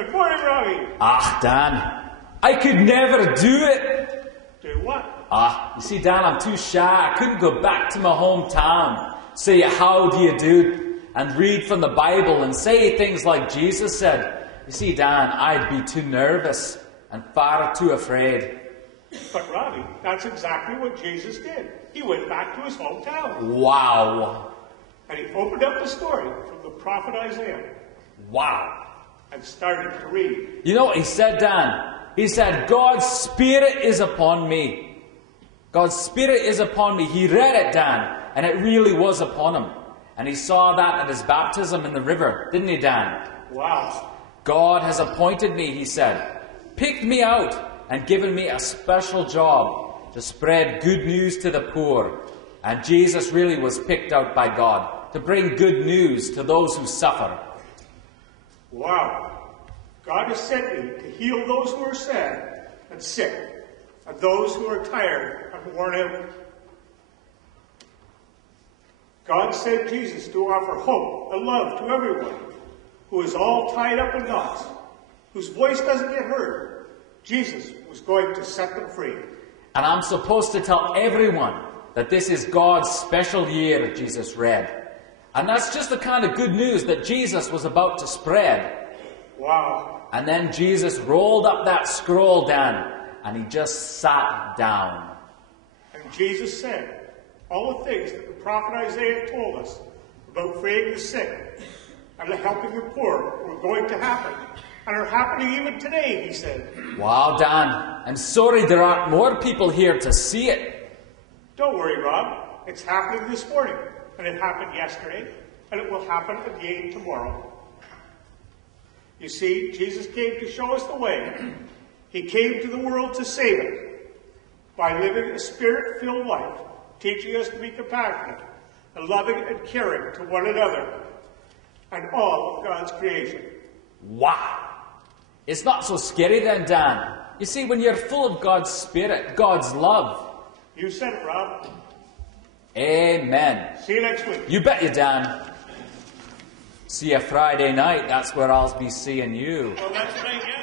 Good morning, Robbie. Dan, I could never do it. Do what? You see, Dan, I'm too shy. I couldn't go back to my hometown, say how do you do, and read from the Bible and say things like Jesus said. You see, Dan, I'd be too nervous and far too afraid. But Robbie, that's exactly what Jesus did. He went back to his hometown. Wow. And he opened up the story from the prophet Isaiah. Wow. And started to read. You know what he said, Dan? He said, God's Spirit is upon me. God's Spirit is upon me. He read it, Dan, and it really was upon him. And he saw that at his baptism in the river, didn't he, Dan? Wow. God has appointed me, he said, picked me out and given me a special job to spread good news to the poor. And Jesus really was picked out by God to bring good news to those who suffer. Wow. God has sent me to heal those who are sad and sick, and those who are tired and worn out. God sent Jesus to offer hope and love to everyone who is all tied up in knots, whose voice doesn't get heard. Jesus was going to set them free. And I'm supposed to tell everyone that this is God's special year, Jesus read. And that's just the kind of good news that Jesus was about to spread. Wow. And then Jesus rolled up that scroll, Dan, and he just sat down. And Jesus said all the things that the prophet Isaiah told us about freeing the sick and helping the poor were going to happen. And are happening even today, he said. Wow, Dan. I'm sorry there aren't more people here to see it. Don't worry, Rob. It's happening this morning. And it happened yesterday. And it will happen again tomorrow. You see, Jesus came to show us the way. He came to the world to save it by living a spirit-filled life, teaching us to be compassionate and loving and caring to one another and all of God's creation. Wow. It's not so scary then, Dan. You see, when you're full of God's Spirit, God's love. You said it, Rob. Amen. See you next week. You bet you, Dan. See you Friday night. That's where I'll be seeing you. Well, that's right, yeah.